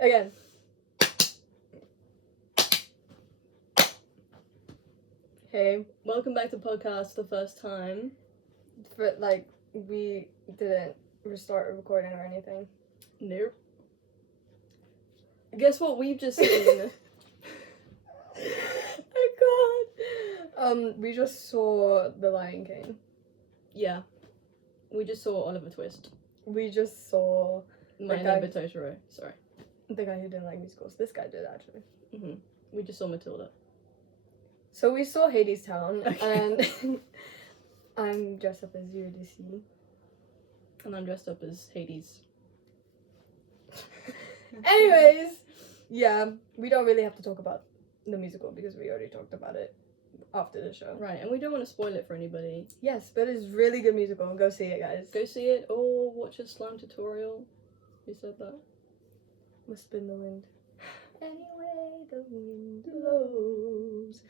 Again. Hey, welcome back to podcast the first time. For like, we didn't restart recording or anything. Nope. Guess what we've just seen? Oh god. We just saw The Lion King. Yeah. We just saw Oliver Twist. We just saw My Neighbor Totoro. Sorry. The guy who didn't like musicals. This guy did, actually. We just saw Matilda. So we saw Hades Town, and I'm dressed up as Eurydice. And I'm dressed up as Hades. Anyways, yeah, we don't really have to talk about the musical because we already talked about it after the show. Right, and we don't want to spoil it for anybody. Yes, but it's really good musical. Go see it, guys. Go see it, or watch a slime tutorial. Who said that? Must have been the wind. Anyway, the wind blows.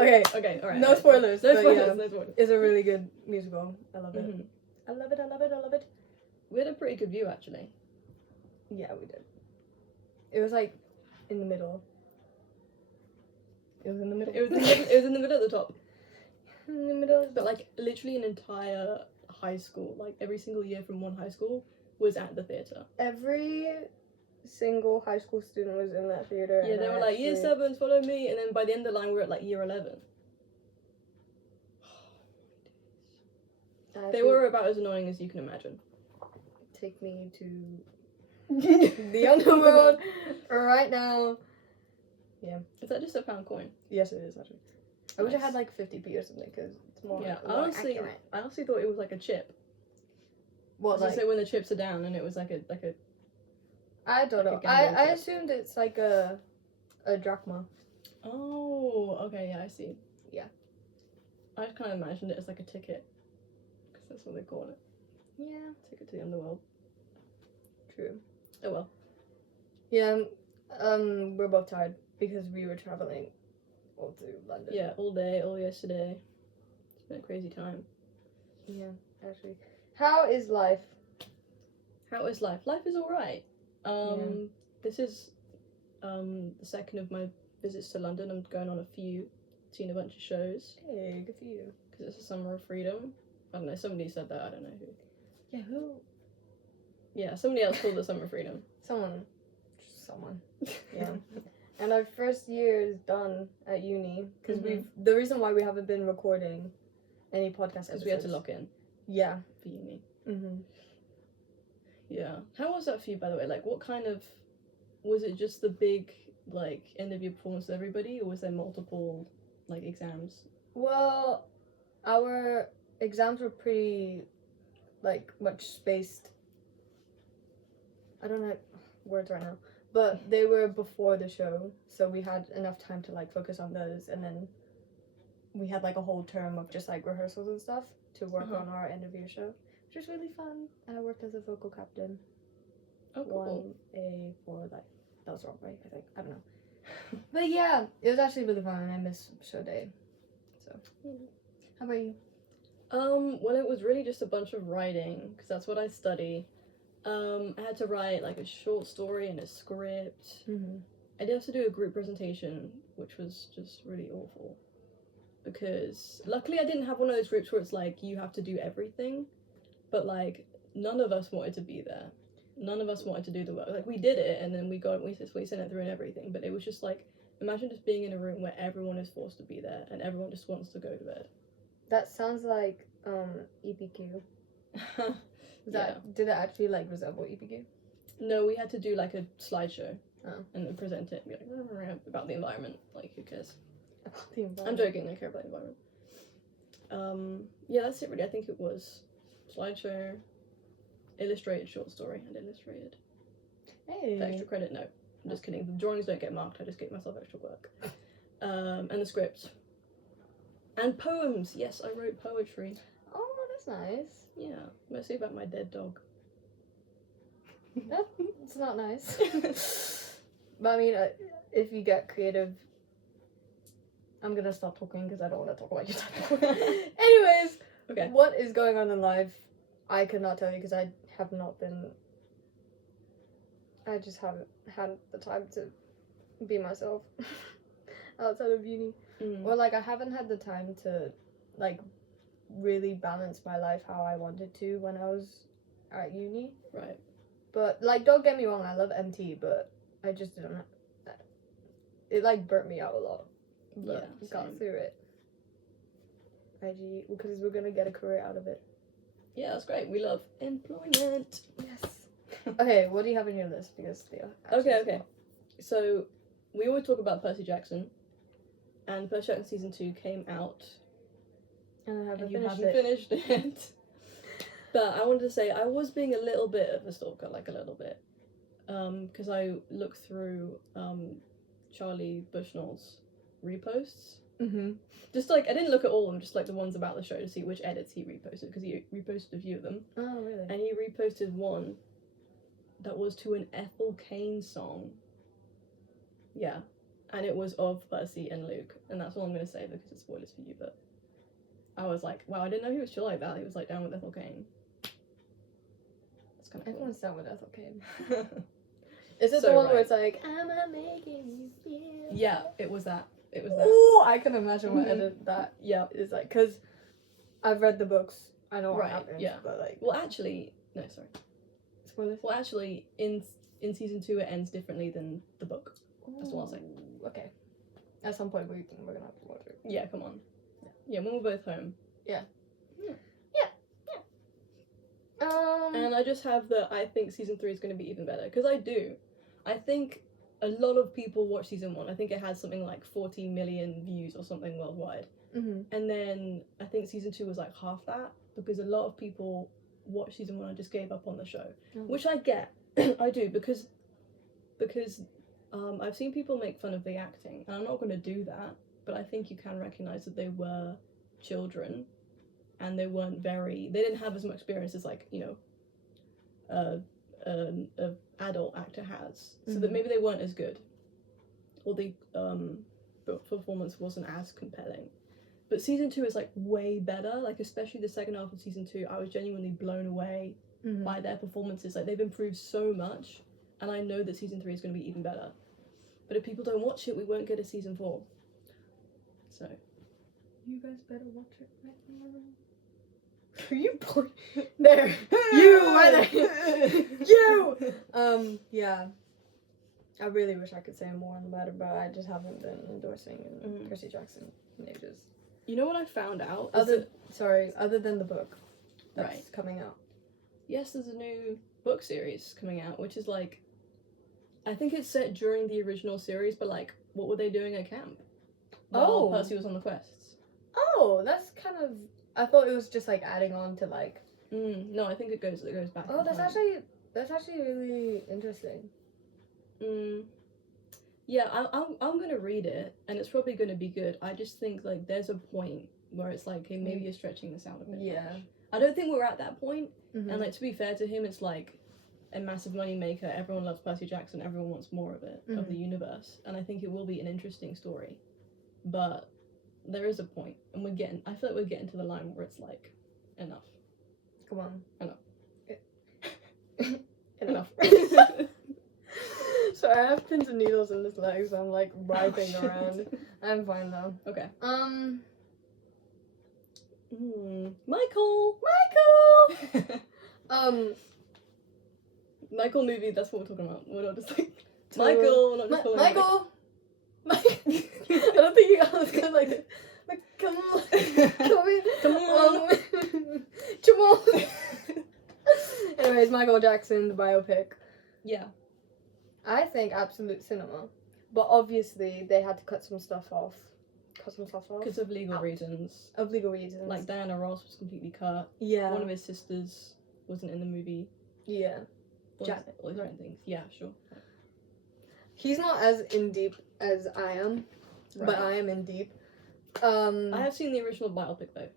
okay, alright. No spoilers. No spoilers. It's a really good musical. I love it. I love it. We had a pretty good view, actually. Yeah, we did. It was like in the middle. It was in the middle. It was in the middle at the top. In the middle, but like literally an entire high school, like every single year from one high school was at the theatre. Every single high school student was in that theatre. Yeah, they were like, year 7s, follow me, and then by the end of the line we were at like year 11. They were about as annoying as you can imagine. Take me to the underworld right now. Yeah. Is that just a pound coin? Yes, it is, actually. Nice. I wish I had like 50p or something, because it's more accurate. I honestly thought it was like a chip. What, like? So when the chips are down and it was like a I don't know. I assumed it's like a drachma. Oh, okay, yeah, I see. Yeah. I just kind of imagined it as like a ticket. Because that's what they call it. Yeah. Ticket to the underworld. True. Oh well. Yeah, we're both tired because we were traveling all through London. Yeah, all day, all yesterday. It's been a crazy time. Yeah, actually. How is life? Life is alright. This is the second of my visits to London. I'm going on a few, seen a bunch of shows. Hey, good for you. Because it's a summer of freedom. I don't know, somebody said that, I don't know who. Yeah, who? Yeah, somebody else called it summer freedom. Someone. Yeah. And our first year is done at uni, because the reason why we haven't been recording any podcast episodes. Because we had to lock in. Yeah. For uni. Yeah. How was that for you, by the way? Like, what kind of... Was it just the big, like, end of year performance with everybody, or was there multiple, like, exams? Well, our exams were pretty, like, much spaced. I don't know words right now. But they were before the show, so we had enough time to, like, focus on those, and then we had, like, a whole term of just, like, rehearsals and stuff to work on our end of year show. Which was really fun, and I worked as a vocal captain. Oh, cool. 1A for life. That was wrong, right? I think. I don't know. But yeah, it was actually really fun, and I miss show day. So, how about you? Well, it was really just a bunch of writing, because that's what I study. I had to write, like, a short story and a script. I did have to do a group presentation, which was just really awful. Because, luckily I didn't have one of those groups where it's like, you have to do everything. But, like, none of us wanted to be there. None of us wanted to do the work. Like, we did it, and then we sent it through and everything. But it was just like, imagine just being in a room where everyone is forced to be there, and everyone just wants to go to bed. That sounds like, EPQ. Did it actually, like, resemble EPQ? No, we had to do, like, a slideshow. And then present it and be like, about the environment. Like, who cares? About the environment? I'm joking, I care about the environment. Yeah, that's it really. I think it was slideshow, illustrated short story, and illustrated. Hey. For extra credit, no. I'm just kidding. The drawings don't get marked, I just give myself extra work. And the script. And poems. Yes, I wrote poetry. Oh, that's nice. Yeah, mostly about my dead dog. That's not nice. But I mean, if you get creative... I'm gonna stop talking because I don't want to talk about your dad. Anyways, okay. What is going on in life? I could not tell you because I have not been I just haven't had the time to be myself outside of uni. Or, like, I haven't had the time to, like, really balance my life how I wanted to when I was at uni. Right. But, like, don't get me wrong, I love MT, but I just didn't. It, like, burnt me out a lot. But got through it. IG, because we're gonna get a career out of it. Yeah, that's great. We love employment. Yes. Okay, what do you have on your list? Because Okay. So, we always talk about Percy Jackson. And Percy Jackson Season 2 came out. And I haven't finished it. But I wanted to say, I was being a little bit of a stalker, like a little bit. Because I looked through Charlie Bushnell's reposts. Mm-hmm. Just like, I didn't look at all of them, just like the ones about the show to see which edits he reposted, because he reposted a few of them. Oh, really? And he reposted one that was to an Ethel Cain song. Yeah. And it was of Percy and Luke. And that's all I'm going to say because it's spoilers for you, but I was like, wow, I didn't know he was chill like that. He was like down with Ethel Cain. That's kind of cool. Everyone's down with Ethel Cain. Is it the one where it's like, I'm not making you feel? Yeah, it was that. Oh, I can imagine what edit that is like, because I've read the books. I know what happens, but like... Well, actually... No, sorry. Spoilers? Well, actually, in Season 2, it ends differently than the book. That's what I'll say. Okay. At some point, we're gonna have to watch it. Yeah, come on. Yeah, when we're both home. Yeah. And I just have I think Season 3 is going to be even better, because I do. I think a lot of people watch Season 1. I think it had something like 40 million views or something worldwide. Mm-hmm. And then I think Season 2 was like half that, because a lot of people watched Season 1 and just gave up on the show. Which I get. I do, because I've seen people make fun of the acting, and I'm not going to do that, but I think you can recognise that they were children, and they didn't have as much experience as, like, you know, an adult actor has, so that maybe they weren't as good, or the performance wasn't as compelling. But Season 2 is, like, way better, like, especially the second half of Season 2, I was genuinely blown away by their performances. Like, they've improved so much, and I know that Season 3 is going to be even better. But if people don't watch it, we won't get a Season 4. So. You guys better watch it right now. Are you there? You! Right there! You! Yeah. I really wish I could say more on the matter, but I just haven't been endorsing Percy Jackson in ages. You know what I found out? Other than the book that's coming out. Yes, there's a new book series coming out, which is like, I think it's set during the original series, but like, what were they doing at camp? While Percy was on the quests. Oh, that's kind of... I thought it was just like adding on to like... No, I think it goes back. Oh, that's actually really interesting. Yeah, I'm gonna read it, and it's probably gonna be good. I just think like there's a point where it's like, hey, maybe you're stretching this out a bit. Yeah. Much. I don't think we're at that point. And like, to be fair to him, it's like a massive money maker. Everyone loves Percy Jackson. Everyone wants more of it, of the universe, and I think it will be an interesting story. But there is a point, and I feel like we're getting to the line where it's like, enough. Come on. Enough. Enough. Sorry, I have pins and needles in this leg, so I'm like writhing around. I'm fine though. Okay. Michael! Michael movie, that's what we're talking about. We're not just like, Michael, we're not just Michael! I don't think you guys gonna like it. Like, come on. Come on. Anyways, Michael Jackson, the biopic. Yeah. I think absolute cinema. But obviously, they had to cut some stuff off. Because of legal reasons. Like, Diana Ross was completely cut. Yeah. One of his sisters wasn't in the movie. Yeah. All different things. Yeah, sure. He's not as in deep as I am, but I am in deep. I have seen the original biopic though.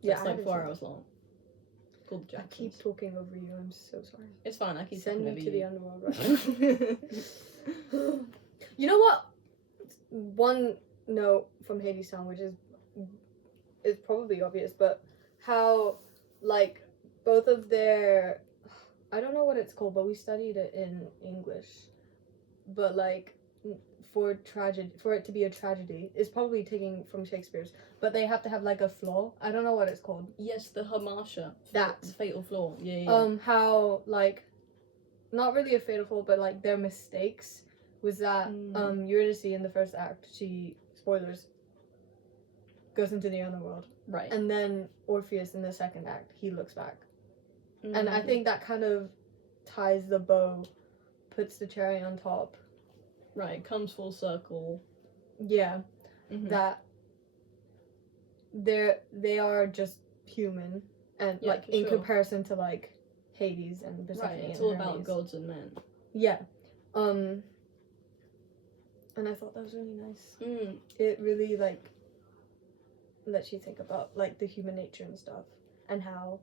Yeah, it's like 4 hours long. It's called The Jacksons. I keep talking over you. I'm so sorry. It's fine. I keep send talking me over to the underworld right now. You know what? One note from Hadestown, which is probably obvious, but how like both of their I don't know what it's called, but we studied it in English. But like for it to be a tragedy, it's probably taking from Shakespeare's. But they have to have like a flaw. I don't know what it's called. Yes, the hamasha. That fatal flaw. Yeah. How like, not really a fatal flaw, but like their mistakes was that Eurydice in the first act, she, spoilers, goes into the underworld. Right. And then Orpheus in the second act, he looks back. And I think that kind of ties the bow, puts the cherry on top. Right, comes full circle. Yeah. That they are just human, and like in comparison to like Hades and Persephone. Right, it's all about gods and men. Yeah. And I thought that was really nice. It really like lets you think about like the human nature and stuff, and how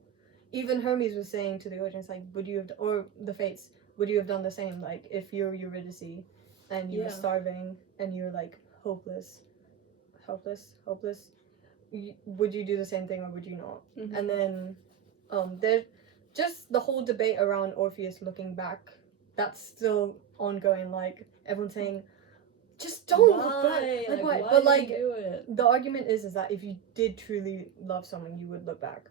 even Hermes was saying to the audience, like, would you have, or the Fates, would you have done the same, like if you're Eurydice and you were starving and you're like helpless, would you do the same thing or would you not? And then there's just the whole debate around Orpheus looking back, that's still ongoing, like everyone's saying just don't look back, like why? But like do it? The argument is that if you did truly love someone, you would look back.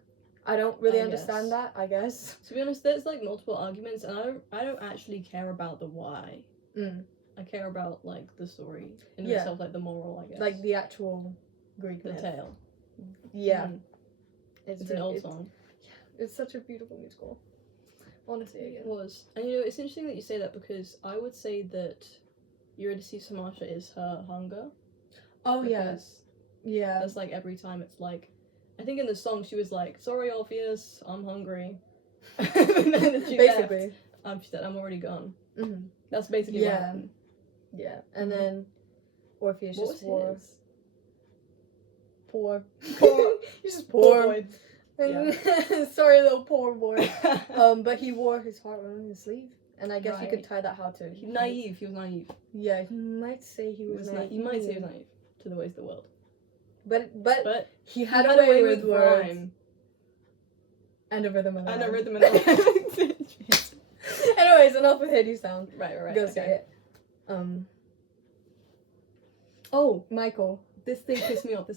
I don't really understand that, I guess. To be honest, there's like multiple arguments, and I don't actually care about the why. I care about like the story in itself, like the moral, I guess. Like the actual Greek myth. Tale. Yeah. It's an old song. Yeah, it's such a beautiful musical. Honestly, again. It was. And you know, it's interesting that you say that, because I would say that Eurydice's Hamasha is her hunger. Oh, yes. Yeah. That's like every time it's like, I think in the song she was like, sorry Orpheus, I'm hungry. And then she basically. Left, she said, I'm already gone. That's basically what happened. Yeah. And then Orpheus just wore... Poor. He's just poor. Boy. Sorry, little poor boy. But he wore his heart on his sleeve. And I guess you could tie that how to... He was naive. Yeah, he might say he was naive. You might say he was naive to the ways of the world. But he had a way with words. Rhyme. And a rhythm and a rhythm. Anyways, enough with Hades Town. Right. Go say it. Oh, Michael. This thing pissed me off.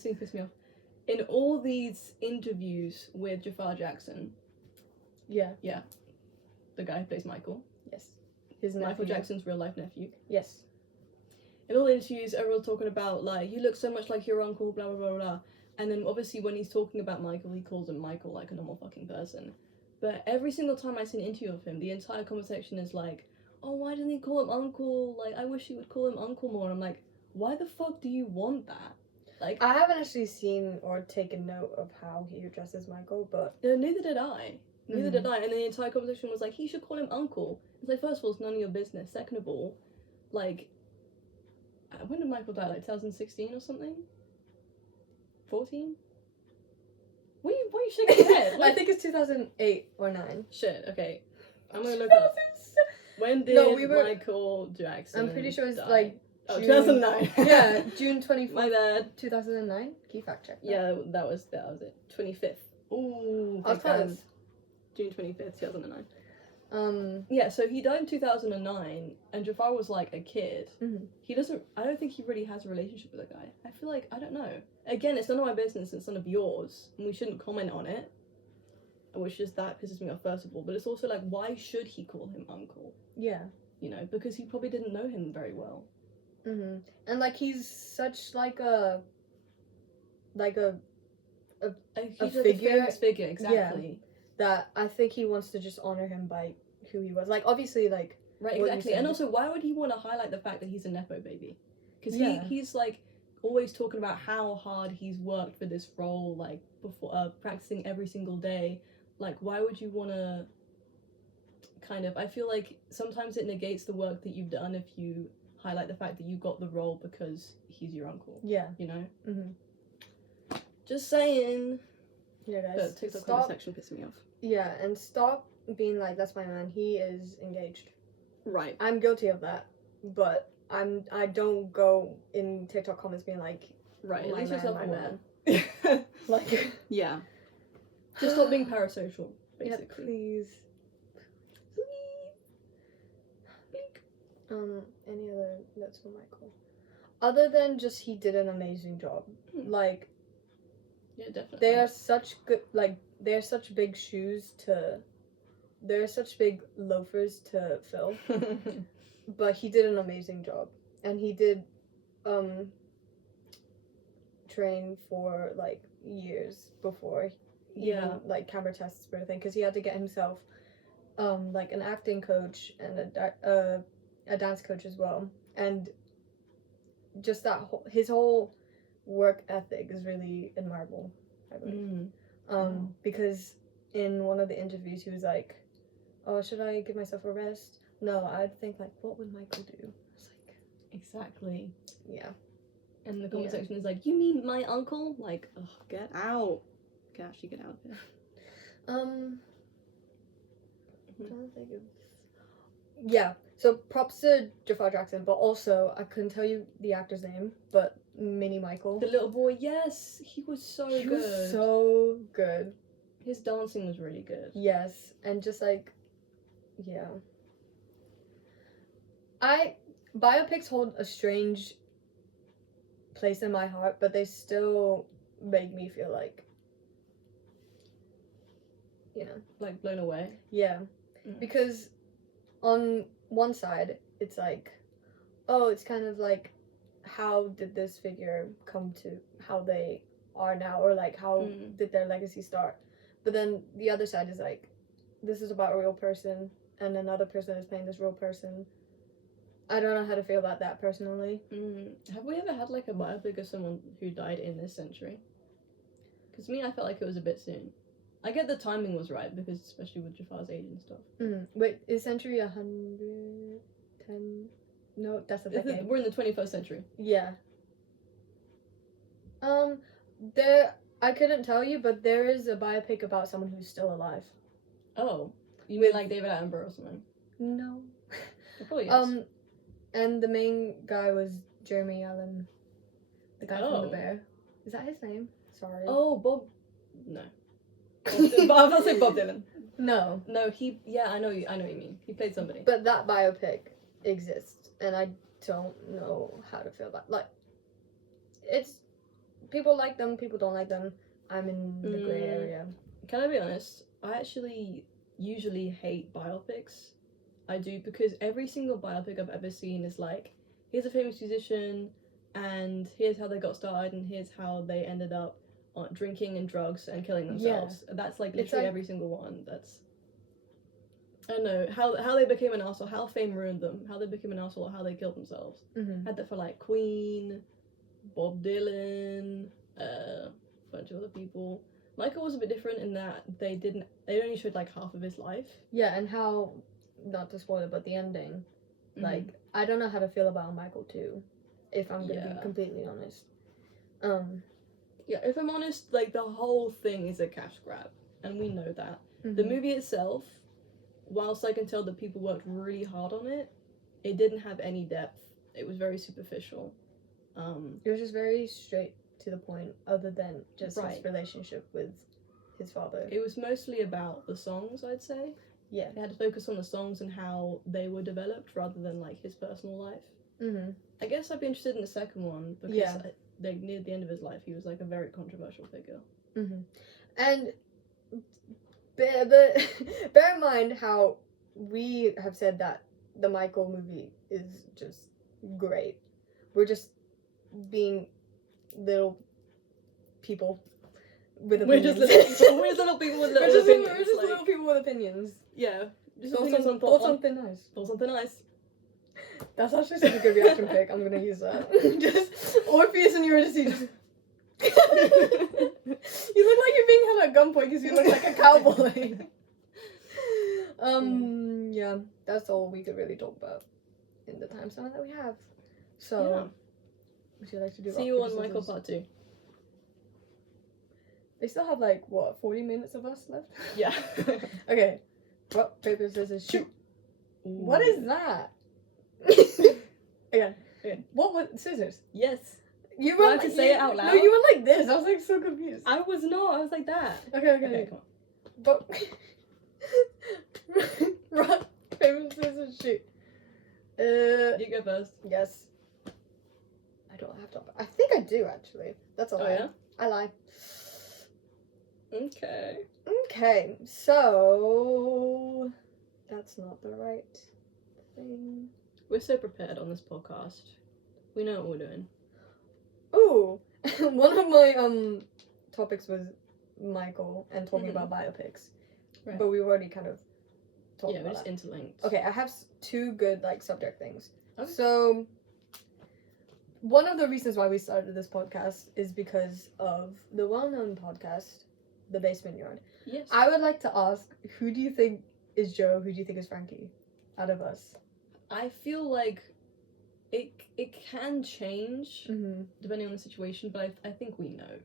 In all these interviews with Jafar Jackson. Yeah. The guy who plays Michael. Yes. His nephew. Michael Jackson's real life nephew. Yes. In all the interviews, everyone's talking about, like, you look so much like your uncle, blah, blah, blah, blah. And then, obviously, when he's talking about Michael, he calls him Michael like a normal fucking person. But every single time I see an interview of him, the entire conversation is like, oh, why doesn't he call him uncle? Like, I wish he would call him uncle more. And I'm like, why the fuck do you want that? Like, I haven't actually seen or taken note of how he addresses Michael, but... Neither did I. And then the entire conversation was like, he should call him uncle. It's like, first of all, it's none of your business. Second of all, like... when did Michael die? Like 2016 or something? 14? Why are you shaking your head? I think it's 2008 or 9. Shit, okay. I'm gonna look up. When did Michael Jackson I'm pretty sure it's die? like June... 2009. Yeah, June 24th. My bad. 2009? Can you fact check that? Yeah, that was it. 25th. Ooh. I was close. June 25th, 2009. Yeah, so he died in 2009, and Jafar was like a kid. I don't think he really has a relationship with the guy. I feel like, I don't know. Again, it's none of my business, it's none of yours, and we shouldn't comment on it. Which just, that pisses me off, first of all. But it's also like, why should he call him uncle? Yeah. You know, because he probably didn't know him very well. And like, he's such like a figure. Famous figure, exactly. Yeah. That I think he wants to just honor him by who he was. Like, obviously, like... Right, exactly. And also, why would he want to highlight the fact that he's a Nepo baby? Because he's, like, always talking about how hard he's worked for this role, like, before, practicing every single day. Like, why would you want to kind of... I feel like sometimes it negates the work that you've done if you highlight the fact that you got the role because he's your uncle. Yeah. You know? Just saying. Yeah, guys. But TikTok comment section pissed me off. Yeah, and stop being like, that's my man, he is engaged. Right. I'm guilty of that, but I don't go in TikTok comments being like, right, at least yourself, my man. Like, yeah. Just stop being parasocial, basically. Yeah, please. Any other notes for Michael? Other than just he did an amazing job. Like, yeah, definitely. They are such big shoes to. They're such big loafers to fill. But he did an amazing job, and he did, train for like years before. Yeah. Even, like camera tests sort of thing, because he had to get himself, like an acting coach and a dance coach as well, and just that his whole work ethic is really admirable, I believe. Because in one of the interviews he was like, oh, should I give myself a rest? No, I'd think like, what would Michael do? It's like, exactly. Yeah. And the comment section is like, you mean my uncle? Like, ugh, get out. Gosh, you get out of here. Yeah, so props to Jafar Jackson, but also, I couldn't tell you the actor's name, but Mini Michael. The little boy, yes, he was so good. He was so good. His dancing was really good. Yes, and just like, yeah. Biopics hold a strange place in my heart, but they still make me feel like, you know. Like, blown away? Yeah. Because on one side, it's like, oh, it's kind of like, how did this figure come to how they are now, or like, how did their legacy start? But then the other side is like, this is about a real person, and another person is playing this real person. I don't know how to feel about that personally. Have we ever had like a biopic of someone who died in this century? Because me, I felt like it was a bit soon. I get the timing was right, because especially with Jafar's age and stuff. Wait, is century 110? No, that's a decade. We're in the 21st century. Yeah. I couldn't tell you, but there is a biopic about someone who's still alive. Oh, you mean like David Attenborough or something? No. It probably is. And the main guy was Jeremy Allen, the guy from The Bear. Is that his name? Sorry. Oh, Bob. No. I was about to say Bob Dylan. No. No, he. Yeah, I know what you mean. He played somebody. But that biopic exists, and I don't know how to feel about. Like, it's people like them, people don't like them. I'm in the gray area. Can I be honest? I actually usually hate biopics. I do, because every single biopic I've ever seen is like, here's a famous musician, and here's how they got started, and here's how they ended up drinking and drugs and killing themselves. Yeah. That's like literally every single one. That's, I don't know, how they became an arsehole, how fame ruined them, how they became an arsehole, or how they killed themselves. Had that for like Queen, Bob Dylan, a bunch of other people. Michael was a bit different in that they only showed like half of his life. Yeah, and how, not to spoil it, but the ending, like, I don't know how to feel about Michael too, if I'm gonna be completely honest. Yeah, if I'm honest, like, the whole thing is a cash grab, and we know that. The movie itself, whilst I can tell that people worked really hard on it, it didn't have any depth. It was very superficial. It was just very straight to the point, other than just his relationship with his father. It was mostly about the songs, I'd say. Yeah. They had to focus on the songs and how they were developed, rather than, like, his personal life. I guess I'd be interested in the second one, because like, near the end of his life, he was like a very controversial figure. And bear in mind how we have said that the Michael movie is just great. We're just being little people with opinions. We're just little people with little opinions. We're just little people with opinions. Yeah. Just thought something nice. Thought something nice. That's actually such a good reaction pic. I'm gonna use that. Just Orpheus and Eurydice. Just you look like you're being held at gunpoint because you look like a cowboy. Yeah, that's all we could really talk about in the time span that we have. So, would you like to do? See you on Michael Part 2. They still have like what 40 minutes of us left. Yeah. Okay. Rock, paper, scissors, shoot. Ooh. What is that? Again. What was scissors? Yes. You were like, to say it out loud. No, you were like this. I was like so confused. I was not. I was like that. Okay, come on. But rock, paper, scissors, shoot. You go first. Yes. I don't have to. I think I do actually. That's a lie. Oh yeah? I lie. Okay. Okay, so that's not the right thing. We're so prepared on this podcast. We know what we're doing. Ooh, one of my topics was Michael and talking about biopics, Right. but we've already kind of talked Yeah, we're about just that. interlinked. Okay, I have two good like subject things. Okay. So one of the reasons why we started this podcast is because of the well-known podcast, The Basement Yard. Yes. I would like to ask, who do you think is Joe? Who do you think is Frankie? Out of us. I feel like it can change depending on the situation, but I think we know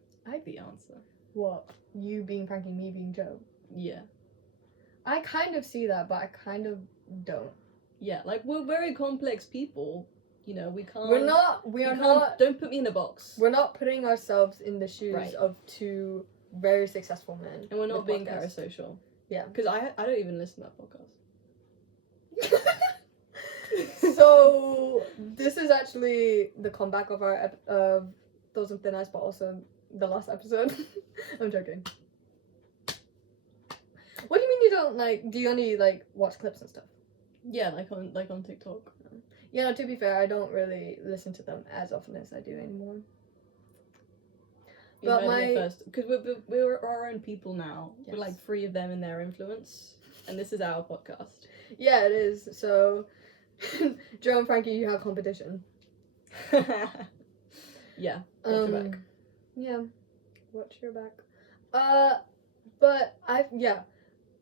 the answer. What? You being Frankie, me being Joe? Yeah. I kind of see that, but I kind of don't. Yeah, like we're very complex people. You know, we can't. Don't put me in a box. We're not putting ourselves in the shoes Right. of two very successful men. And we're not being podcasts. parasocial. Yeah. Because I don't even listen to that podcast. So this is actually the comeback of our Those on Thin Ice, but also the last episode. I'm joking. What do you mean you don't like? Do you only like watch clips and stuff? Yeah, like on TikTok. Yeah, no, to be fair, I don't really listen to them as often as I do anymore. You But heard it first, because we're our own people now. Yes. We're like free of them and their influence, and this is our podcast. Yeah, it is. So, Joe and Frankie, you have competition. Yeah. Watch your back. Yeah, watch your back. But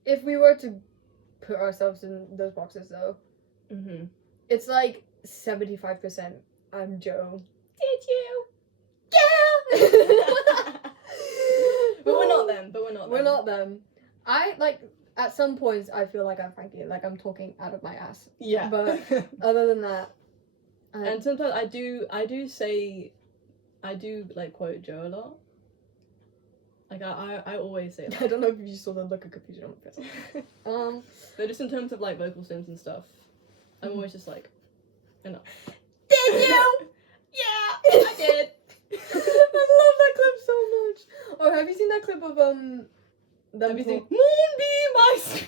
if we were to put ourselves in those boxes, though, it's like 75% I'm Joe. Did you? Yeah. But we're not them. We're not them. I like at some points I feel like I'm Frankie, like I'm talking out of my ass. Yeah. But other than that, and sometimes I do like quote Joe a lot. Like I always say that. I don't know if you saw the look of confusion on my face. But just in terms of like vocal stems and stuff, I'm always just like, enough. Did you? Yeah, I did. I love that clip so much. Oh, have you seen that clip of them? Have you seen Moonbeam Ice?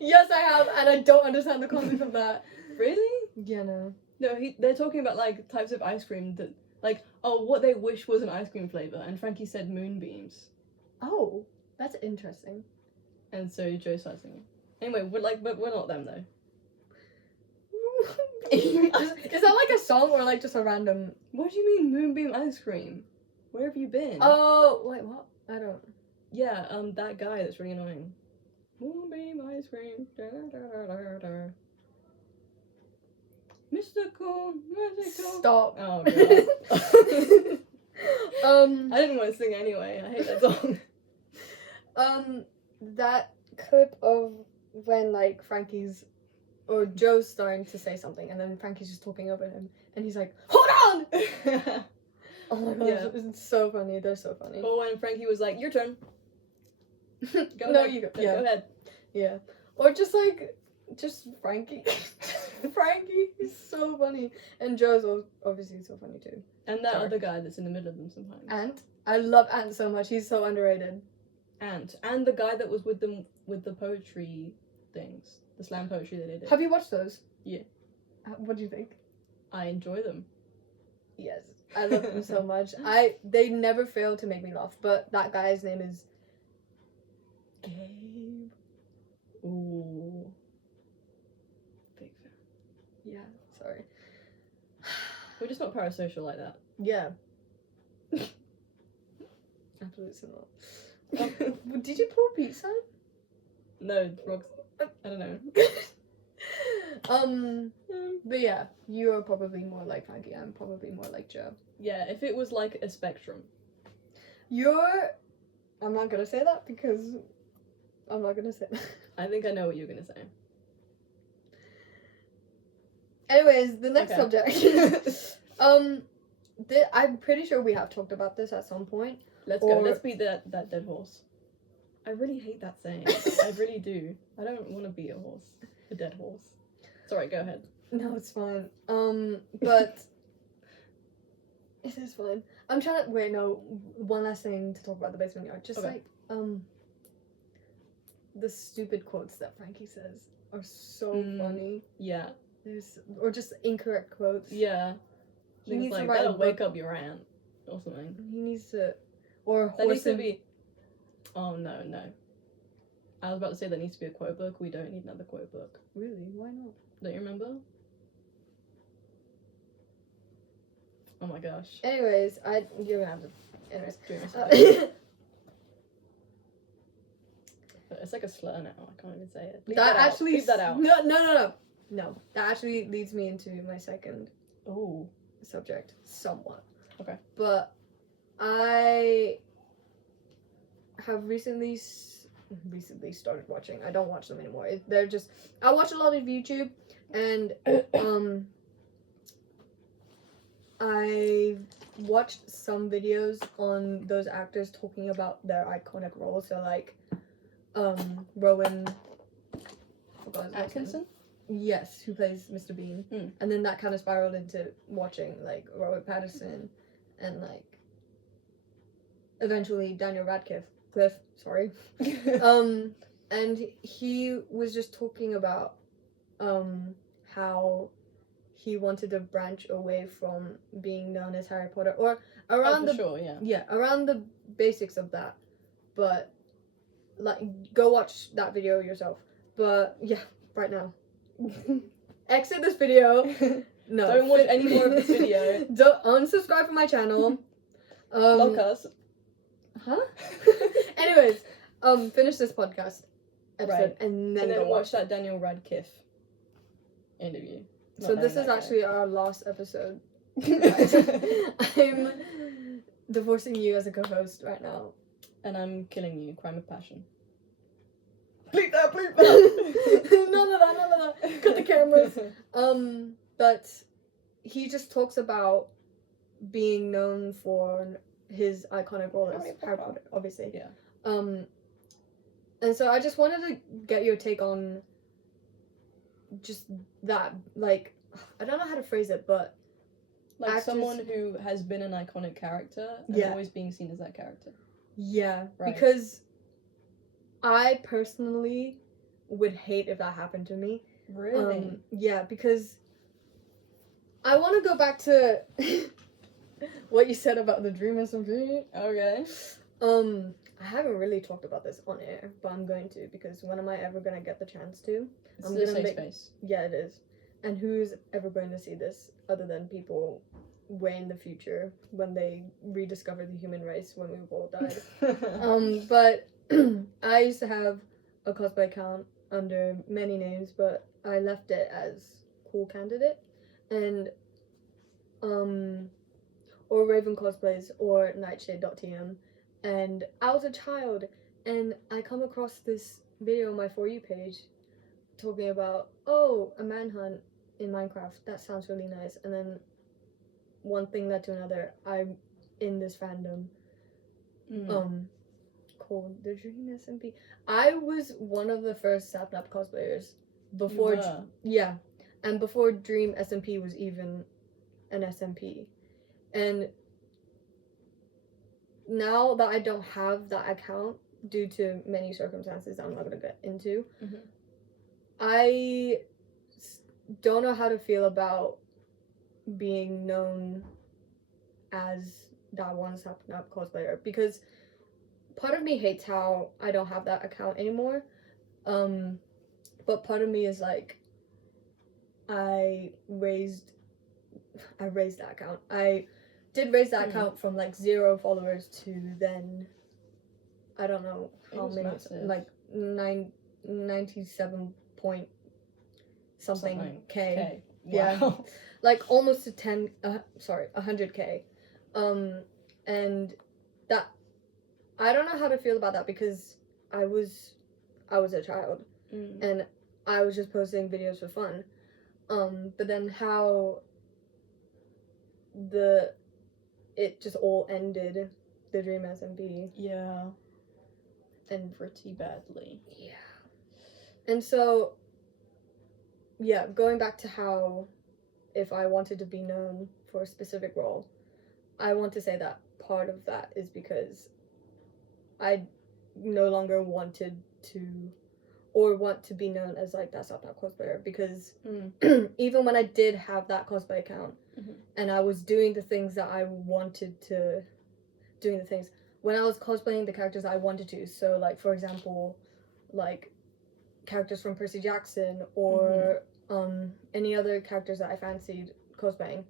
Yes, I have, and I don't understand the concept of that. Really? Yeah, no. No, they're talking about like types of ice cream that, like, what they wish was an ice cream flavor, and Frankie said moonbeams. Oh, that's interesting. And so Joe starts singing. Anyway, but we're not them though. Is that like a song or like just a random? What do you mean moonbeam ice cream? Where have you been? Oh, wait, what? I don't. Yeah, that guy that's really annoying. Moonbeam ice cream. Da, da, da, da, da. Mystical, magical. Stop. Oh god. I didn't want to sing anyway. I hate that song. That clip of when like Frankie's or Joe's starting to say something and then Frankie's just talking over him and he's like, "Hold on!" Oh my gosh, Yeah. it's so funny. They're so funny. Or when Frankie was like, "Your turn." Go No, ahead. you go. Go Yeah. ahead. Yeah. Or just Frankie. Frankie is so funny. And Joe's obviously so funny too. And that Sorry. other guy that's in the middle of them sometimes. Ant. I love Ant so much. He's so underrated. And the guy that was with them with the poetry things, the slam poetry that they did. Have you watched those? Yeah. What do you think? I enjoy them. Yes. I love them so much. They never fail to make me laugh. But that guy's name is Gabe. Ooh. Big fan. Yeah, sorry. We're just not parasocial like that. Yeah. Absolutely not. Did you pull pizza? No, Rox. I don't know. But yeah, you are probably more like Frankie. I'm probably more like Joe. Yeah, if it was like a spectrum. I'm not gonna say that because I'm not gonna say that. I think I know what you're gonna say. Anyways, the next Okay. subject. I'm pretty sure we have talked about this at some point. Let's Or- go. Let's beat that dead horse. I really hate that saying. I really do. I don't want to be a dead horse. Sorry, go ahead. No, it's fine. But it is fine. I'm trying to wait. No, one last thing to talk about the basement yard. Just Okay. the stupid quotes that Frankie says are so funny. Yeah. Or just incorrect quotes. Yeah. He needs like, to write that'll wake up your aunt or something. He needs to, or that needs to be. Oh no. I was about to say there needs to be a quote book. We don't need another quote book. Really? Why not? Don't you remember? Oh my gosh. Anyways, you're gonna have to. Anyways. It's like a slur now. I can't even say it. Leave that actually. Leave that out. No. That actually leads me into my second. Oh. Subject, somewhat. Okay. But I have recently started watching. I don't watch them anymore. I watch a lot of YouTube, and I watched some videos on those actors talking about their iconic roles. So like, Rowan Atkinson. Yes, who plays Mr. Bean. And then that kind of spiraled into watching like Robert Pattinson and like eventually Daniel Radcliffe. And he was just talking about how he wanted to branch away from being known as Harry Potter, or around around the basics of that. But like, go watch that video yourself. But yeah, right now. Exit this video. No. Don't watch any more of this video. Don't unsubscribe from my channel. Block us. Huh? Anyways, finish this podcast episode and then go watch that Daniel Radcliffe interview. So this is actually our last episode. I'm divorcing you as a co-host right now. And I'm killing you. Crime of passion. Bleep that. None of that. Cut the cameras. But he just talks about being known for his iconic role as Harry Potter, obviously. Yeah. And so I just wanted to get your take on just that, like, I don't know how to phrase it, but like actors, someone who has been an iconic character and always being seen as that character. Yeah, right. Because I personally would hate if that happened to me. Really? Yeah, because I want to go back to what you said about the dream SMP. Okay. I haven't really talked about this on air, but I'm going to, because when am I ever going to get the chance to? It's a safe space. Yeah, it is. And who's ever going to see this other than people way in the future when they rediscover the human race when we've all died? But I used to have a cosplay account under many names, but I left it as Cool Candidate and or Raven Cosplays or Nightshade.tm. And I was a child and I come across this video on my For You page talking about, oh, a manhunt in Minecraft, that sounds really nice. And then one thing led to another. I'm in this fandom called the Dream SMP. I was one of the first Sapnap cosplayers before and before Dream SMP was even an SMP. And now that I don't have that account due to many circumstances I'm not going to get into, I don't know how to feel about being known as that one Sapnap cosplayer, because part of me hates how I don't have that account anymore, but part of me is like, I raised that account. I did raise that account from like 0 followers to then I don't know how many, massive. Like 97 point something K. Wow. Yeah, like almost to 100K, and that I don't know how to feel about that, because I was a child and I was just posting videos for fun, but then how it just all ended, the Dream SMP. Yeah. And pretty badly. Yeah. And so, yeah, going back to how if I wanted to be known for a specific role, I want to say that part of that is because I no longer wanted to or want to be known as like that South Park cosplayer, because even when I did have that cosplay account and I was doing the things that I wanted to, when I was cosplaying the characters I wanted to, so like for example, like characters from Percy Jackson or any other characters that I fancied cosplaying,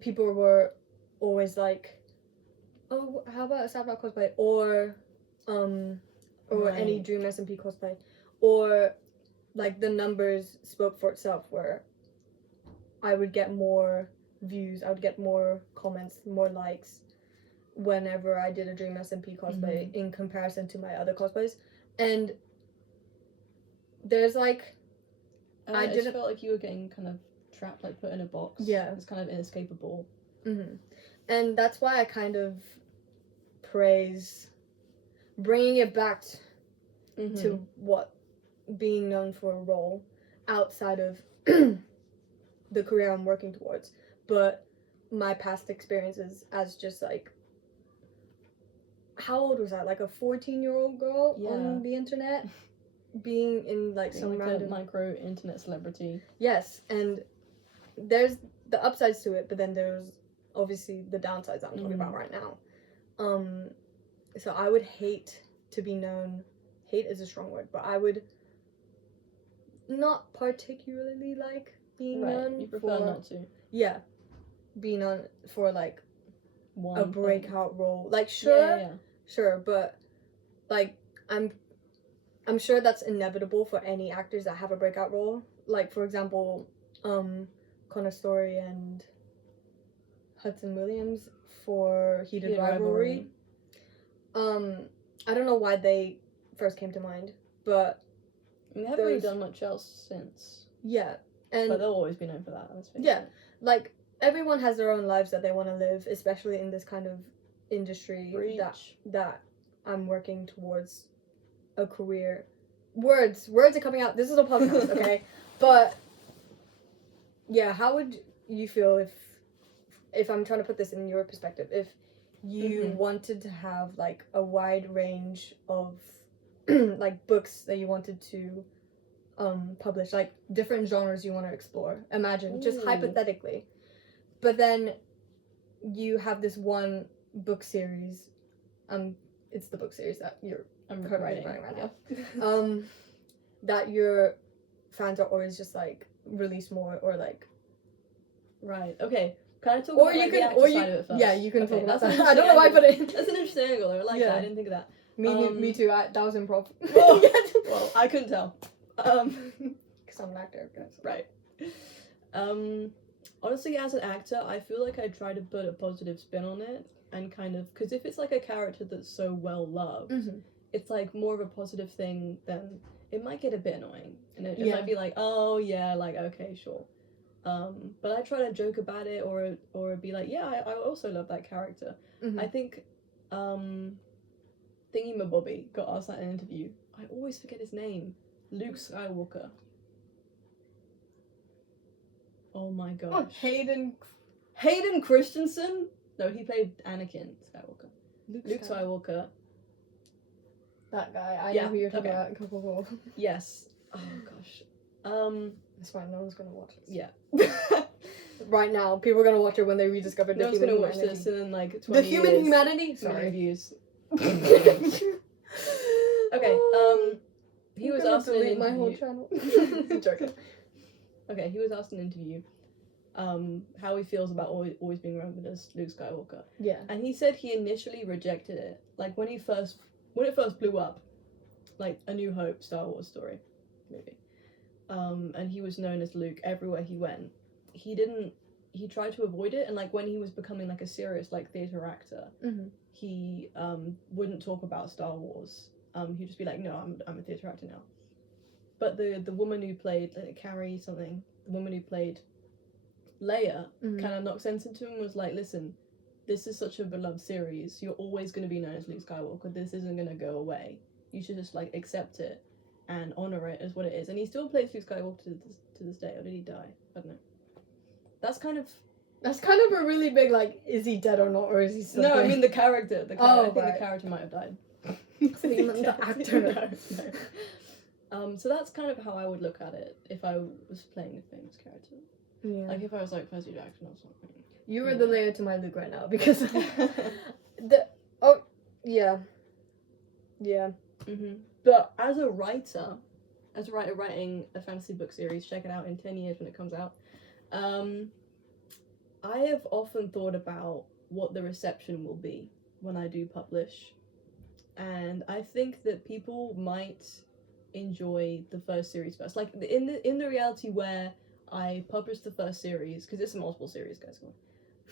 people were always like, oh, how about a South Park cosplay, or any Dream SMP cosplay, or like the numbers spoke for itself, where I would get more views, I would get more comments, more likes whenever I did a Dream SMP cosplay in comparison to my other cosplays. And there's like, I just felt like you were getting kind of trapped, like put in a box. Yeah. It's kind of inescapable. And that's why I kind of praise bringing it back to what being known for a role outside of the career I'm working towards, but my past experiences as just like, how old was I? Like a 14-year-old girl on the internet, being in like some like random a micro internet celebrity. Yes, and there's the upsides to it, but then there's obviously the downsides that I'm talking about right now. So I would hate to be known. Hate is a strong word, but I would not particularly like being known. You prefer not to. Yeah, being known for like one a breakout role. Like sure, but like I'm sure that's inevitable for any actors that have a breakout role. Like for example, Connor Story and Hudson Williams for Heated Rivalry. I don't know why they first came to mind, but they haven't really done much else since. Yeah, and but they'll always be known for that. Like everyone has their own lives that they want to live, especially in this kind of industry that I'm working towards a career. Words are coming out. This is a podcast, okay? But yeah, how would you feel if I'm trying to put this in your perspective, if you wanted to have like a wide range of like books that you wanted to publish, like different genres you want to explore, imagine just hypothetically, but then you have this one book series, it's the book series that I'm writing right now, that your fans are always just like release more, or like okay. Can I talk about the actor side of it first? Yeah, you can talk about that. I don't know why I put it in. That's an interesting angle. I like that. I didn't think of that. Me too. That was improv. Well, I couldn't tell. Because I'm an actor. Right. Honestly, as an actor, I feel like I try to put a positive spin on it, and kind of, because if it's like a character that's so well loved, it's like more of a positive thing than it might get a bit annoying, and it might be like, oh yeah, like okay, sure. But I try to joke about it, or be like, yeah, I also love that character. I think, Thingy-ma-bobby got asked that in an interview. I always forget his name. Luke Skywalker. Oh my gosh. Oh, Hayden Christensen? No, he played Anakin Skywalker. Luke Skywalker. That guy. I know who you're talking about. Cool. Yes. Oh gosh. It's fine, no one's gonna watch it. Yeah. Right now, people are gonna watch it when they rediscover no one's gonna watch this in like 20 years. The human humanity? Sorry. Views. Okay, he was asked in an interview. My whole channel. Joking. Okay, he was asked in an interview how he feels about always being remembered as Luke Skywalker. Yeah. And he said he initially rejected it. Like when it first blew up, like A New Hope, Star Wars story movie. And he was known as Luke everywhere he went. He tried to avoid it, and like when he was becoming like a serious like theatre actor, he wouldn't talk about Star Wars. He'd just be like, no, I'm a theatre actor now. But the woman who played Carrie something, the woman who played Leia, kind of knocked sense into him and was like, listen, this is such a beloved series. You're always going to be known as Luke Skywalker. This isn't going to go away. you should just like accept it and honor it as what it is. And he still plays Luke Skywalker to this day. Or did he die? I don't know. That's kind of a really big, like, is he dead or not, or is he still No, playing? I mean the character. Oh, I think right. the character might have died. The actor. No. So that's kind of how I would look at it if I was playing a famous character. Yeah. Like if I was like Percy Jackson or something. You were the Leia to my Luke right now, because yeah. But as a writer writing a fantasy book series, check it out in 10 years when it comes out. I have often thought about what the reception will be when I do publish, and I think that people might enjoy the first series first. Like in the reality where I published the first series, because it's a multiple series, guys. Come on.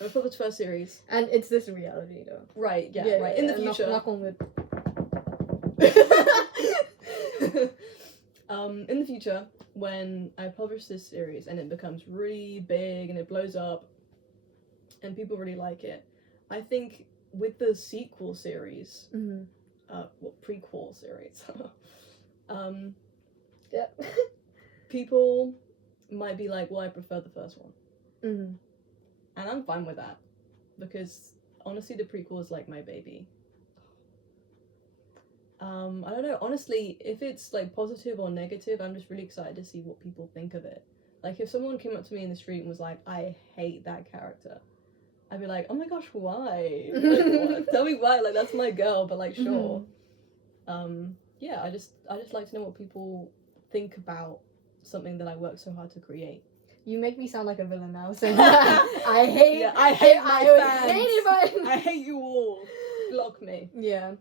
I published the first series, and it's this reality though. Right? Yeah. Right. In the future. Knock on wood. In the future, when I publish this series and it becomes really big and it blows up and people really like it, I think with the sequel series, prequel series, yeah, people might be like, well, I prefer the first one. Mm-hmm. And I'm fine with that, because honestly, the prequel is like my baby. I don't know, honestly, if it's like positive or negative, I'm just really excited to see what people think of it. Like if someone came up to me in the street and was like, I hate that character, I'd be like, oh my gosh, why? Like, what? Tell me why, like that's my girl, but like sure. Yeah, I just like to know what people think about something that I worked so hard to create. You make me sound like a villain now, saying I hate my fans. I hate you all. Block me. Yeah.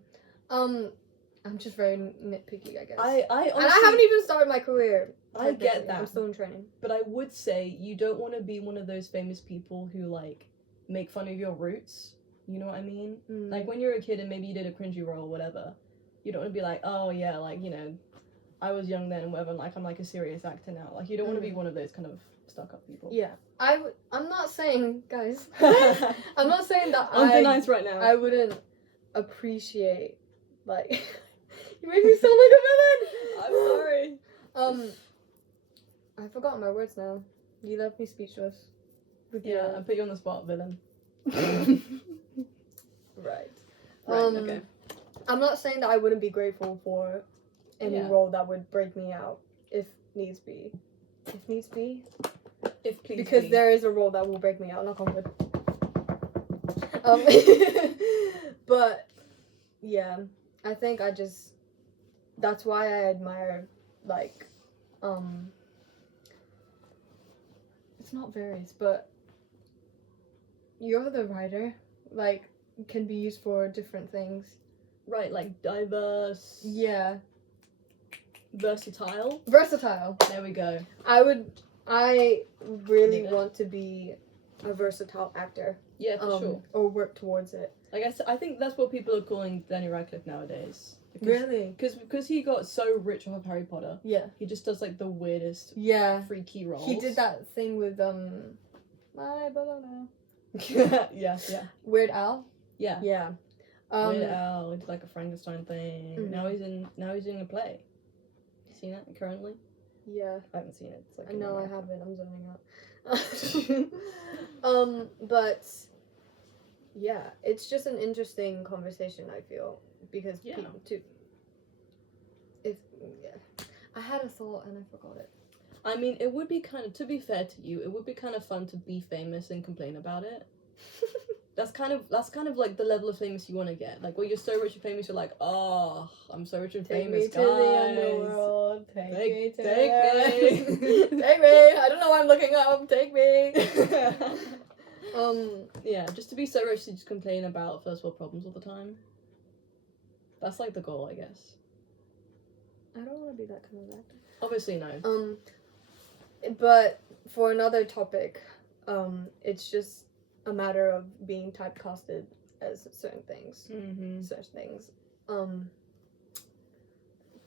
I'm just very nitpicky, I guess. I honestly, and I haven't even started my career. I get that. I'm still in training. But I would say you don't want to be one of those famous people who like make fun of your roots. You know what I mean? Like when you're a kid and maybe you did a cringy role or whatever, you don't want to be like, oh yeah, like, you know, I was young then and whatever, and like I'm like a serious actor now. Like you don't want to be one of those kind of stuck up people. Yeah. I'm not saying, guys, I'm not saying that I'm being nice right now. I wouldn't appreciate, like, you make me sound like a villain! I'm sorry. I've forgotten my words now. You left me speechless. Yeah, I put you on the spot, villain. Right. Okay. I'm not saying that I wouldn't be grateful for any role that would break me out, if needs be. If needs be? If please because be. there is a role that will break me out, knock on wood. But, yeah, I think that's why I admire, like, it's not varies, but you're the writer, like, can be used for different things. Right, like diverse. Yeah. Versatile. There we go. I really want to be a versatile actor. Yeah, for sure. Or work towards it. Like I think that's what people are calling Daniel Radcliffe nowadays. Really? Because he got so rich off of Harry Potter. Yeah. He just does like the weirdest, freaky roles. He did that thing with my bologna. yeah. Weird Al. Yeah. Yeah. Weird Al did like a Frankenstein thing. Mm-hmm. Now he's doing a play. You seen it currently? Yeah. I haven't seen it. It's like no, I haven't. I'm zoning out. But yeah, it's just an interesting conversation, I feel, because I had a thought and I forgot it. I mean, it would be to be fair to you, it would be kind of fun to be famous and complain about it. That's kind of like the level of famous you want to get. Like when you're so rich and famous, you're like, oh, I'm so rich and famous, guys. Take me to the underworld. Take me. Take me. I don't know why I'm looking up. Take me. Yeah, just to be so rich to just complain about first world problems all the time. That's like the goal, I guess. I don't want to be that kind of actor. Obviously, no. But for another topic, it's just a matter of being typecasted as certain things. Mm-hmm. Such things.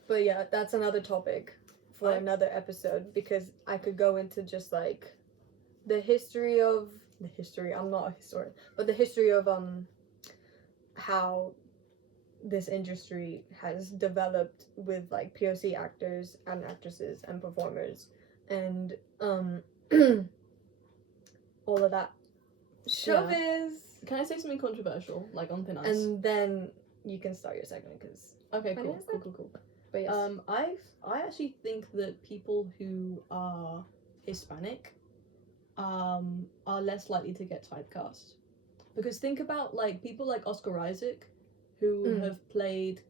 But yeah, that's another topic for another episode, because I could go into just like the history, I'm not a historian, but the history of how this industry has developed with like POC actors and actresses and performers and all of that showbiz. Can I say something controversial, like on thin ice? And then you can start your segment because okay, cool. But yes. I actually think that people who are Hispanic are less likely to get typecast. Because think about like people like Oscar Isaac who have played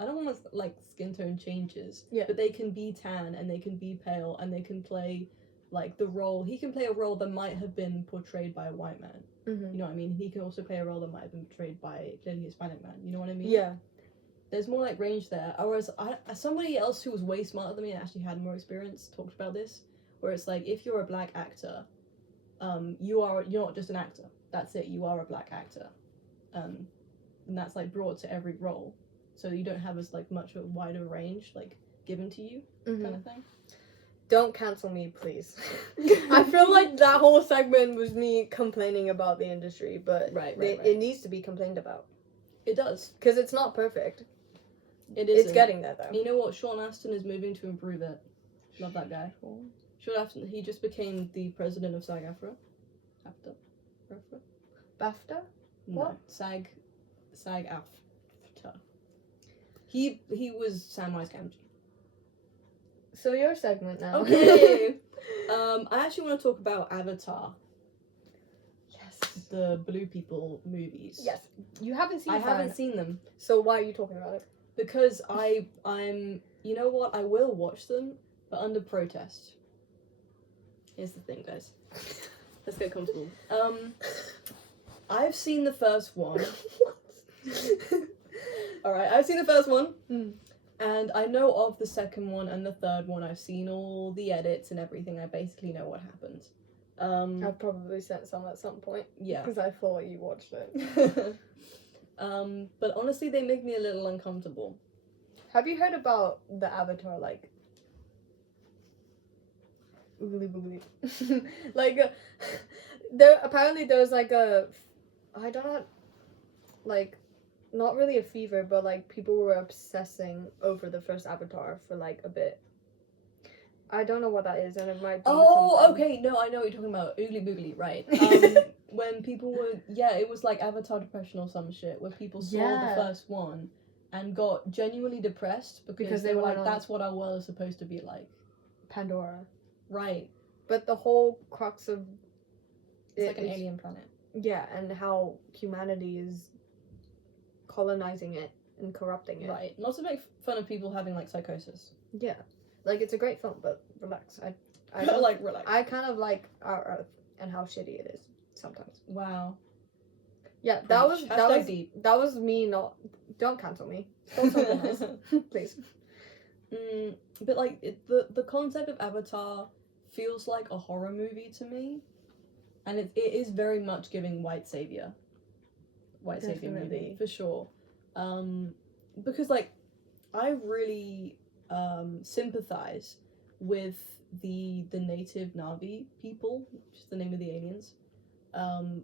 I don't want to like skin tone changes, but they can be tan and they can be pale and they can play like the role. He can play a role that might have been portrayed by a white man. You know what I mean? He can also play a role that might have been portrayed by a clearly Hispanic man. You know what I mean? Yeah. There's more like range there. Whereas somebody else who was way smarter than me and actually had more experience talked about this. Where it's like if you're a black actor, you're not just an actor. That's it. You are a black actor, and that's like brought to every role. So you don't have as like much of a wider range like given to you kind of thing. Don't cancel me, please. I feel like that whole segment was me complaining about the industry, but it needs to be complained about. It does. Because it's not perfect. It is. It's getting there, though. You know what? Sean Astin is moving to improve it. Love that guy. Sean Astin, he just became the president of SAG-AFTRA. BAFTA? No, What? SAG-AFTRA. He was Samwise Gamgee. So your segment now. Okay. I actually want to talk about Avatar. Yes. The Blue People movies. Yes. You haven't seen I haven't seen them. So why are you talking about it? Because I'm you know what, I will watch them, but under protest. Here's the thing, guys. Let's get comfortable. I've seen the first one. Alright, I've seen the first one. And I know of the second one and the third one. I've seen all the edits and everything. I basically know what happened. I've probably sent some at some point. Yeah. Because I thought you watched it. But honestly, they make me a little uncomfortable. Have you heard about the Avatar, like... Oogly boogly. Like, there's like a... I don't know... Like... Not really a fever, but like people were obsessing over the first Avatar for like a bit. I don't know what that is, and it might be. Okay, no, I know what you're talking about. Oogly boogly, right? When people were, it was like Avatar depression or some shit, where people saw the first one and got genuinely depressed because they were like, that's what our world is supposed to be like. Pandora. Right. But the whole crux of it's like an alien planet. Yeah, and how humanity is colonizing it and corrupting it. Right. Not to make fun of people having like psychosis. Yeah. Like it's a great film, but relax. I like relax. I kind of like our Earth and how shitty it is sometimes. Wow. Yeah, that was deep. That was me not don't cancel me. Don't something else. Please. But like the concept of Avatar feels like a horror movie to me. And it is very much giving white savior movie for sure, because like I really sympathize with the native Na'vi people, which is the name of the aliens,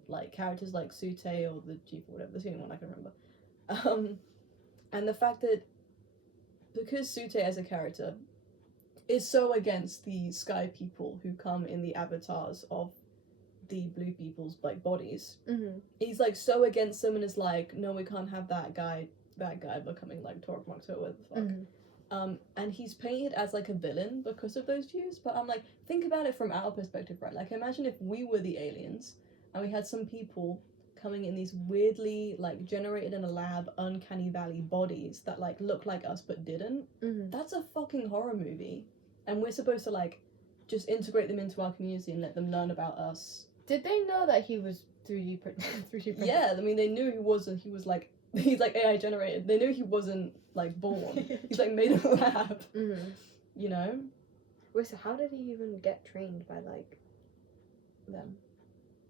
like characters like Sute or the Chief or whatever. That's the only one I can remember, and the fact that because Sute as a character is so against the sky people who come in the avatars of the blue people's like bodies. He's like so against them and is like, no, we can't have that guy becoming like Torok Makto, what the fuck. And he's painted as like a villain because of those views, but I'm like, think about it from our perspective, right? Like imagine if we were the aliens and we had some people coming in these weirdly like generated in a lab uncanny valley bodies that like look like us but didn't. That's a fucking horror movie, and we're supposed to like just integrate them into our community and let them learn about us. Did they know that he was 3D printed? Yeah, I mean, they knew he was like he's like AI generated. They knew he wasn't like born. He's like made in a lab. You know? Wait, so how did he even get trained by like them?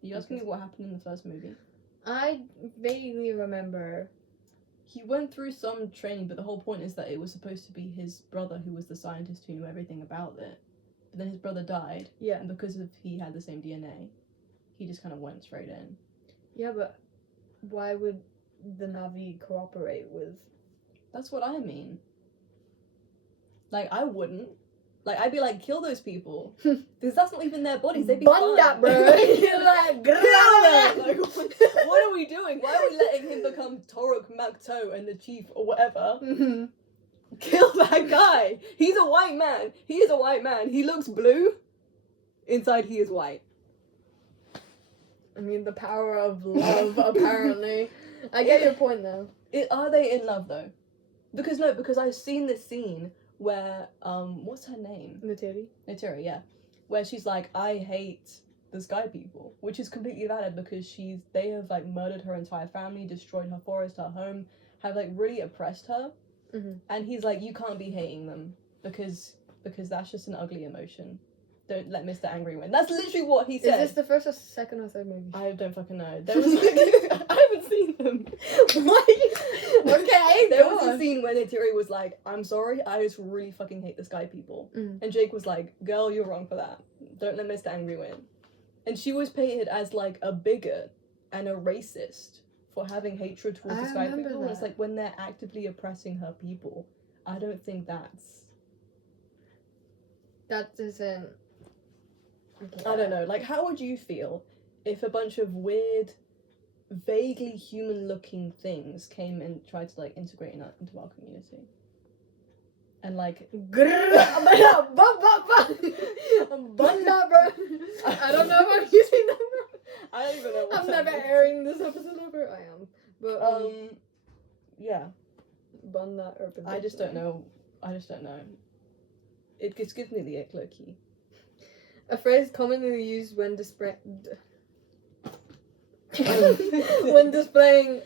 You asking me what happened in the first movie? I vaguely remember he went through some training, but the whole point is that it was supposed to be his brother who was the scientist who knew everything about it. But then his brother died. Yeah. And because he had the same DNA, he just kind of went straight in. Yeah, but why would the Na'vi cooperate with. That's what I mean. Like, I wouldn't. Like, I'd be like, kill those people. Because that's not even their bodies. They'd be fine. Bunda, bro. You're like, like, what are we doing? Why are we letting him become Toruk Makto and the chief or whatever? Mm-hmm. Kill that guy. He's a white man. He is a white man. He looks blue. Inside, he is white. I mean, the power of love, apparently. I get your point, though. Are they in love, though? Because I've seen this scene where, what's her name? Neytiri, yeah. Where she's like, I hate the sky people, which is completely valid because they have, like, murdered her entire family, destroyed her forest, her home, have, like, really oppressed her. Mm-hmm. And he's like, you can't be hating them because that's just an ugly emotion. Don't let Mr. Angry win. That's literally what he said. Is this the first or second or third movie? I don't fucking know. There was like, I haven't seen them. What? Okay, there was a scene where Neytiri was like, I'm sorry, I just really fucking hate the sky people. Mm. And Jake was like, girl, you're wrong for that. Don't let Mr. Angry win. And she was painted as like a bigot and a racist for having hatred towards the sky people. And it's like when they're actively oppressing her people, I don't think that's... That doesn't... Okay. I don't know. Like, how would you feel if a bunch of weird, vaguely human-looking things came and tried to, like, integrate into our community? And, like... I don't know if I'm using that. I don't even know what I'm never airing this episode ever. I am. But, yeah. Bunda urban. I just don't know. It just gives me the ick low-key. A phrase commonly used when when displaying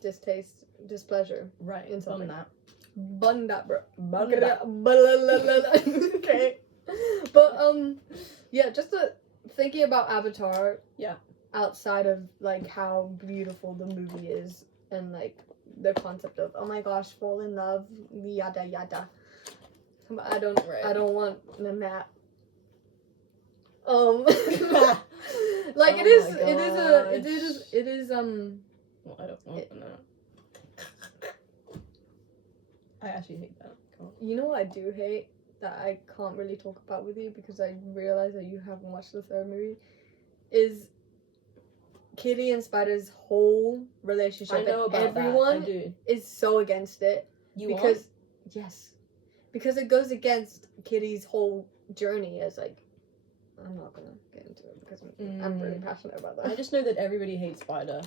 distaste, displeasure. Right, in something. that. Bunda, bro. Bunda. Okay. But yeah, just thinking about Avatar. Yeah. Outside of like how beautiful the movie is and like the concept of oh my gosh, fall in love, yada yada. But I don't want the map. Like it is Well, I don't want that. I actually hate that. Come on. You know what I do hate that I can't really talk about with you because I realize that you haven't watched the third movie is Kitty and Spider's whole relationship. I know about everyone that. I do. Is so against it. Because yes. Because it goes against Kitty's whole journey as like I'm not gonna get into it because I'm really passionate about that. I just know that everybody hates Spider.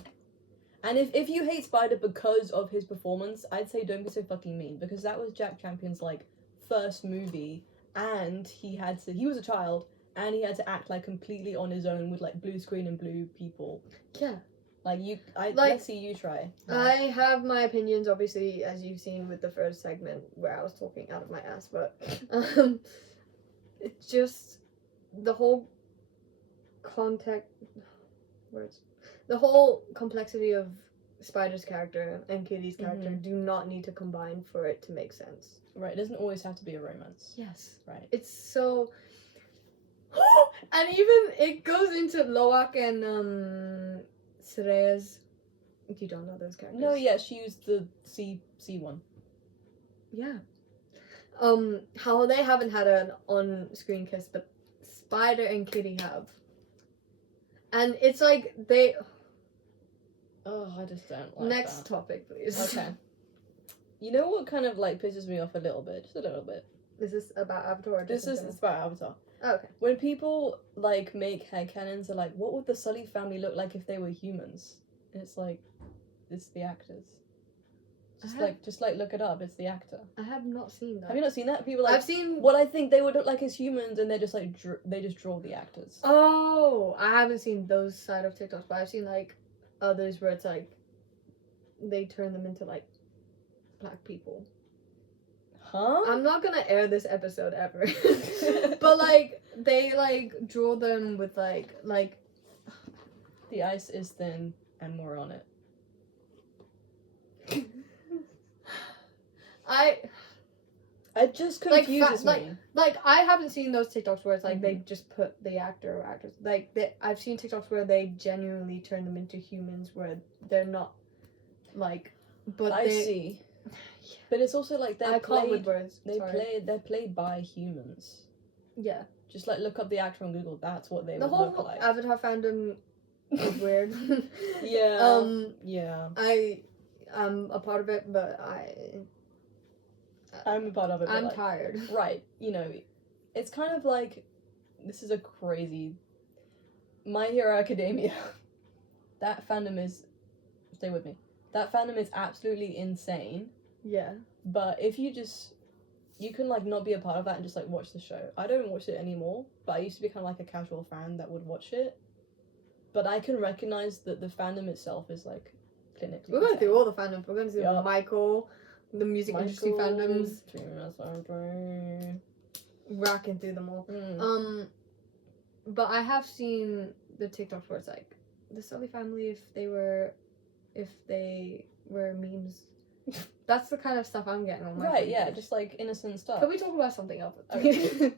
And if you hate Spider because of his performance, I'd say don't be so fucking mean because that was Jack Champion's like first movie and he was a child and he had to act like completely on his own with like blue screen and blue people. Yeah. Let's see you try. I have my opinions, obviously, as you've seen with the first segment where I was talking out of my ass, but it's just the whole the whole complexity of Spider's character and Kitty's character do not need to combine for it to make sense. Right, it doesn't always have to be a romance. Yes. Right. It's so... and even it goes into Loak and Sereya's... You don't know those characters? No, yeah, she used the C one. Yeah. How they haven't had an on-screen kiss, but Spider and Kitty have. And it's like they... Oh, I just don't like Next that. topic, please. Okay. You know what kind of like pisses me off a little bit? Just a little bit. Is this about Avatar? Or It's about Avatar. Oh, okay. When people like make headcanons, they're like, what would the Sully family look like if they were humans? And it's like, it's the actors. Just look it up. It's the actor. I have not seen that. Have you not seen that? People like, I've seen what I think they would look like as humans, and they're just like they just draw the actors. Oh, I haven't seen those side of TikToks, but I've seen like others where it's like they turn them into like black people. Huh? I'm not gonna air this episode ever, but like they like draw them with like the ice is thin and more on it. It just confuses me. Like, I haven't seen those TikToks where it's like they just put the actor or actress. Like, I've seen TikToks where they genuinely turn them into humans where they're not, like, but I see. Yeah. But it's also like they're played by humans. Yeah. Just like look up the actor on Google. That's what they would look like. The whole Avatar fandom is weird. Yeah. Yeah. I'm a part of it, but I'm a part of it. I'm tired. Right. You know, it's kind of like, this is a crazy. My Hero Academia. That fandom is. Stay with me. That fandom is absolutely insane. Yeah. But if you can like not be a part of that and just like watch the show. I don't watch it anymore, but I used to be kind of like a casual fan that would watch it. But I can recognize that the fandom itself is like clinically. We're going through all the fandoms. We're going through Michael, the music industry fandoms. Racking through them all. But I have seen the TikToks where it's like the Sully family if they were memes. That's the kind of stuff I'm getting on my Right, yeah, just like innocent stuff. Can we talk about something else? Okay.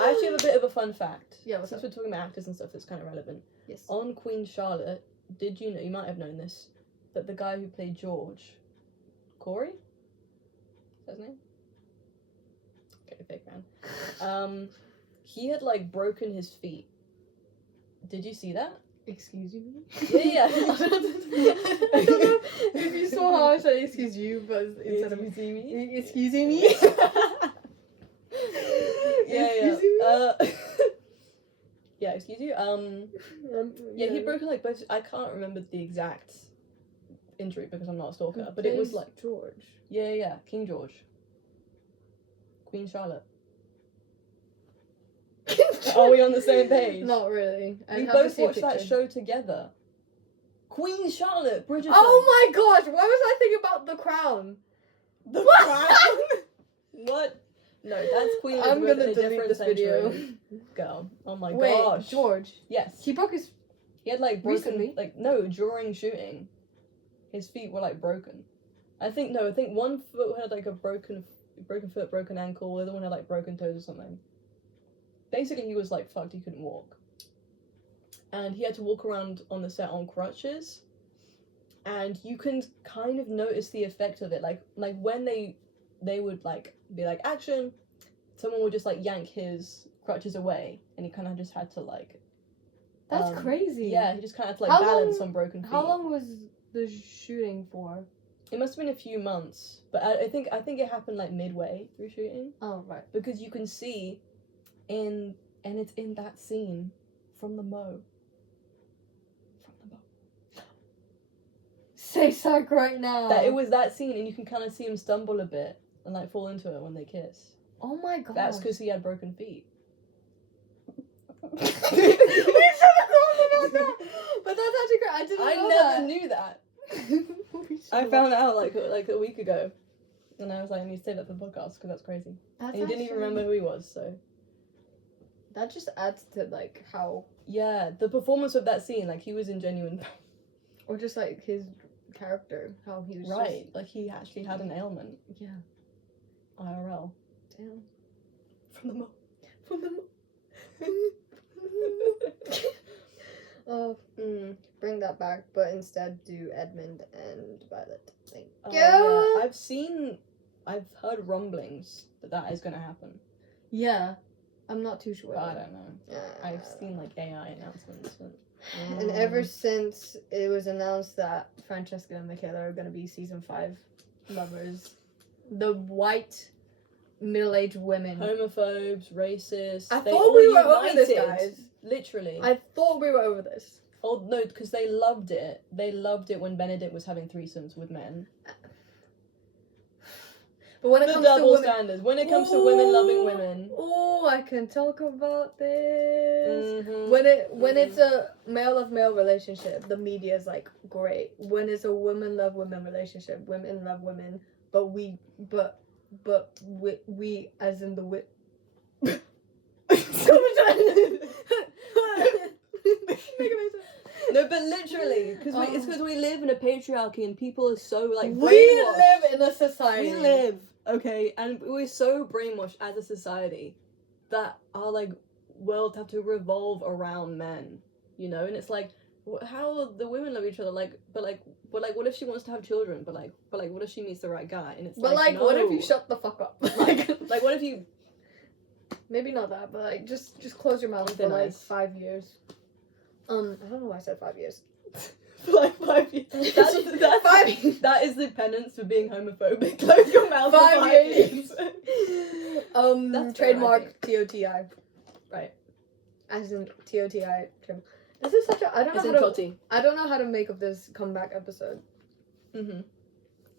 I actually have a bit of a fun fact. Yeah, since we're talking about actors and stuff that's kind of relevant. Yes. On Queen Charlotte, did you know, you might have known this, that the guy who played George, Corey? Is that his name? Okay, fake man. He had like broken his feet. Did you see that? Excuse you? Yeah. I don't know if you saw how I said excuse you, but instead of excuse me. Excusing me. Yeah. Yeah, excuse you. Yeah, he broke like both. I can't remember the exact injury because I'm not a stalker, but it was like George. Yeah, King George. Queen Charlotte. Are we on the same page? Not really. We both watched that show together. Queen Charlotte, Bridgerton. Oh my gosh! Why was I thinking about The Crown? The Crown? What? No, that's Queen. I'm gonna delete this video. Go. Oh my gosh. Wait, George. Yes. He broke his. He had like broken. Recently? Like no, during shooting, his feet were like broken. I think one foot had like a broken foot, broken ankle. The other one had like broken toes or something. Basically, he was like fucked. He couldn't walk, and he had to walk around on the set on crutches. And you can kind of notice the effect of it, like when they would like be like action, someone would just like yank his crutches away, and he kind of just had to like. That's crazy. Yeah, he just kind of had to like balance on broken feet. How long was the shooting for? It must have been a few months, but I think it happened like midway through shooting. Oh right. Because you can see. And it's in that scene from the Mo. Say psych right now. That it was that scene, and you can kind of see him stumble a bit and like fall into it when they kiss. Oh my god. That's because he had broken feet. We should have known about that. But that's actually great. I never knew that. I found out like a week ago, and I was like, I need to say that for the podcast because that's crazy. And he didn't even remember who he was, so. That just adds to, like, how... Yeah, the performance of that scene, like, he was in genuine... Or just, like, his character, how he was Right, like, he actually had an ailment. Yeah. IRL. Damn. From the Mo. Bring that back, but instead do Edmund and Violet. Thank you! Yeah. I've heard rumblings that is going to happen. Yeah. I'm not too sure. I don't know. I've seen like AI announcements. And ever since it was announced that Francesca and Michaela are going to be season 5 lovers, the white middle-aged women. Homophobes, racists. I thought we were over this, guys. Literally. I thought we were over this. Oh, no, because they loved it. They loved it when Benedict was having threesomes with men. But when it comes double to women, standards. When it comes to women loving women. Oh, I can talk about this. Mm-hmm. When it's a male love male relationship, the media is like great. When it's a women love women relationship, women love women, but we as in the No, but literally, because it's because we live in a patriarchy and people are so like we live in a society. We live Okay, and we're so brainwashed as a society that our like world have to revolve around men, you know? And it's like, how the women love each other? Like, but what if she wants to have children? But what if she meets the right guy? And it's no. What if you shut the fuck up? like what if you? Maybe not that, but like just close your mouth for like 5 years. I don't know why I said 5 years. For like 5 years. That's 5 years. That is the penance for being homophobic. Close your mouth for 5 years. That's trademark TOTI. Right. As in TOTI. This is such a I don't know how to make of this comeback episode. Mhm.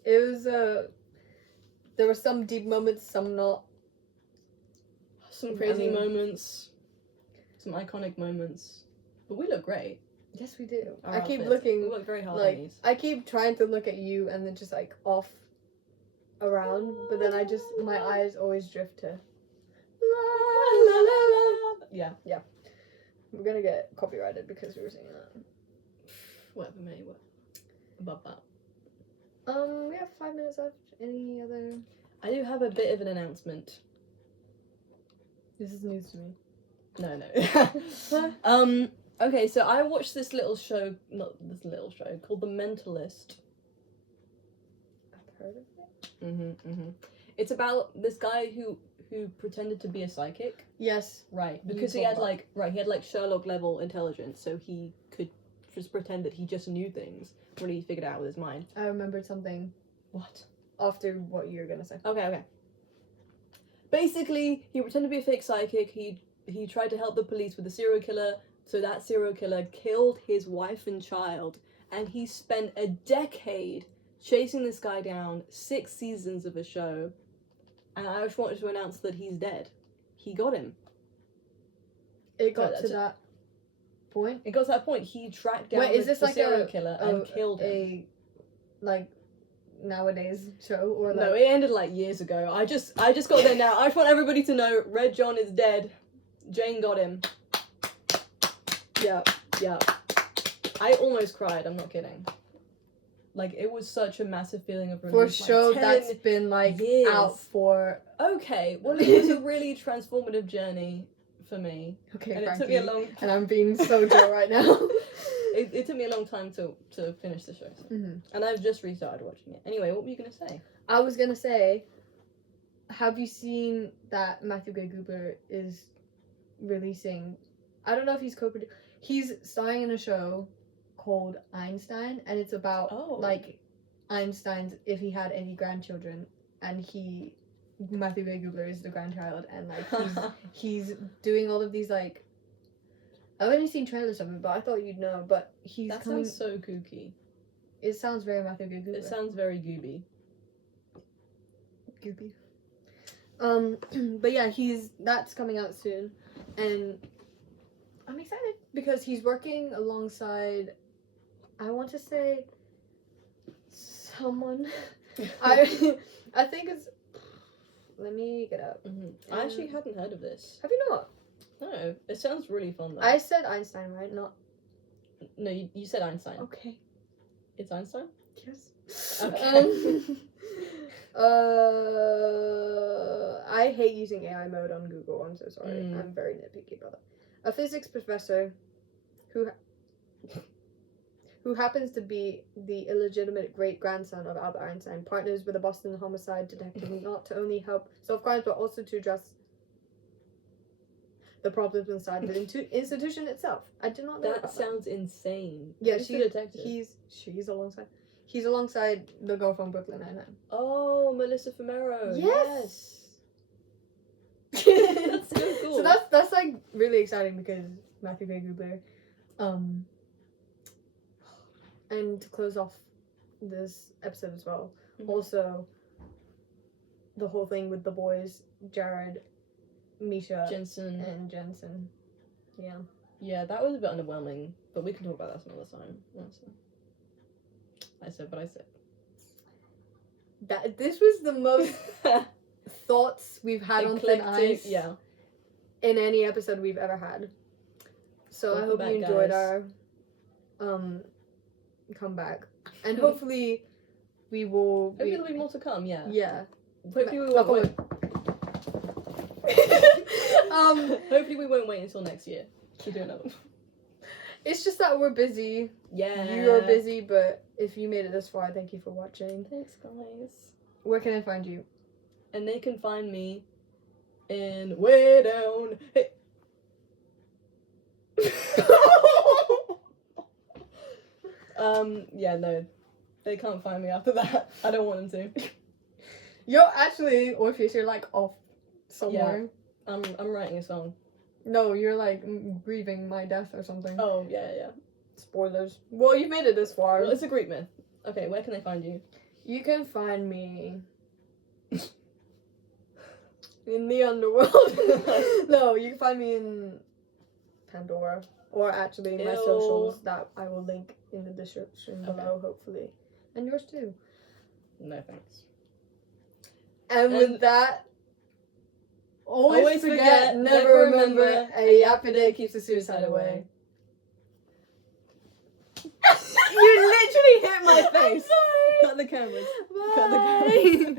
It was there were some deep moments, some not. Some crazy moments. Some iconic moments. But we look great. Yes, we do. I keep looking. We work very hard like on these. I keep trying to look at you and then just like off around, but then my eyes always drift to la la la la. Yeah. We're gonna get copyrighted because we were singing that. Whatever, mate. What? Above that. We have 5 minutes left. Any other? I do have a bit of an announcement. This is news to me. No. Okay, so I watched this little show, called The Mentalist. I've heard of it. It's about this guy who pretended to be a psychic. Yes. Right, because he had like Sherlock level intelligence, so he could just pretend that he just knew things when he figured it out with his mind. I remembered something. What? After what you were gonna say. Okay. Basically, he pretended to be a fake psychic. He tried to help the police with a serial killer. So that serial killer killed his wife and child, and he spent a decade chasing this guy down, 6 seasons of a show, and I just wanted to announce that he's dead. He got him. It got to that point? It got to that point. He tracked down the serial killer and killed him. Like, nowadays show? Or like... No, it ended like years ago. I just got there now. I just want everybody to know Red John is dead. Jane got him. Yeah. I almost cried, I'm not kidding. Like, it was such a massive feeling of relief. For a show that's been, like, years. Out for... Okay, well, it was a really transformative journey for me. Okay, and Frankie, it took me a long... And I'm being so Joe right now. It took me a long time to finish the show. So. Mm-hmm. And I've just restarted watching it. Anyway, what were you going to say? I was going to say, have you seen that Matthew Gray Cooper is releasing... I don't know if he's co-producing... He's starring in a show called Einstein, and it's about like Einstein's if he had any grandchildren, and Matthew Gray Cooper is the grandchild, and like he's doing all of these like. I've only seen trailers of it, but I thought you'd know. But that sounds so kooky. It sounds very Matthew Gray Cooper. It sounds very gooby. But yeah, that's coming out soon, and. I'm excited because he's working alongside, I want to say, someone. I think it's. Let me get up. Mm-hmm. I actually hadn't heard of this. Have you not? No, it sounds really fun though. I said Einstein, right? Not. No, you said Einstein. Okay. It's Einstein? Yes. Okay. I hate using AI mode on Google. I'm so sorry. I'm very nitpicky about that. A physics professor who happens to be the illegitimate great-grandson of Albert Einstein partners with a Boston homicide detective not to only help solve crimes but also to address the problems inside the institution itself. I did not know that sounds insane. Yeah, she's a detective. He's alongside the girl from Brooklyn Nine-Nine. Oh, Melissa Fumero. Yes. That's so cool. So that's like really exciting because Matthew Gray Cooper. And to close off this episode as well, also the whole thing with the boys, Jared, Misha, Jensen, and Jensen. Yeah, that was a bit underwhelming, but we can talk about that some other time. Honestly. I said. That this was the most thoughts we've had on Thin Ice in any episode we've ever had. So I hope you enjoyed our comeback. And hopefully we will... Hopefully there'll be more to come, yeah. Yeah. Hopefully we won't wait. Hopefully we won't wait until next year to do another one. It's just that we're busy. Yeah. You're busy, but if you made it this far, thank you for watching. Thanks, guys. Where can I find you? And they can find me in way down. Hey. Yeah, no. They can't find me after that. I don't want them to. You're actually Orpheus, you're like off somewhere. Yeah. I'm writing a song. No, you're like grieving my death or something. Oh, yeah. Spoilers. Well, you made it this far. Well, it's a Greek myth. Okay, where can they find you? You can find me in the underworld. No, you can find me in Pandora. Or actually my socials that I will link in the description below, hopefully. And yours too. No thanks. And with that, always forget, never remember, a yap a day keeps the suicide away. You literally hit my face. I'm sorry. Cut the cameras. Bye. Cut the cameras.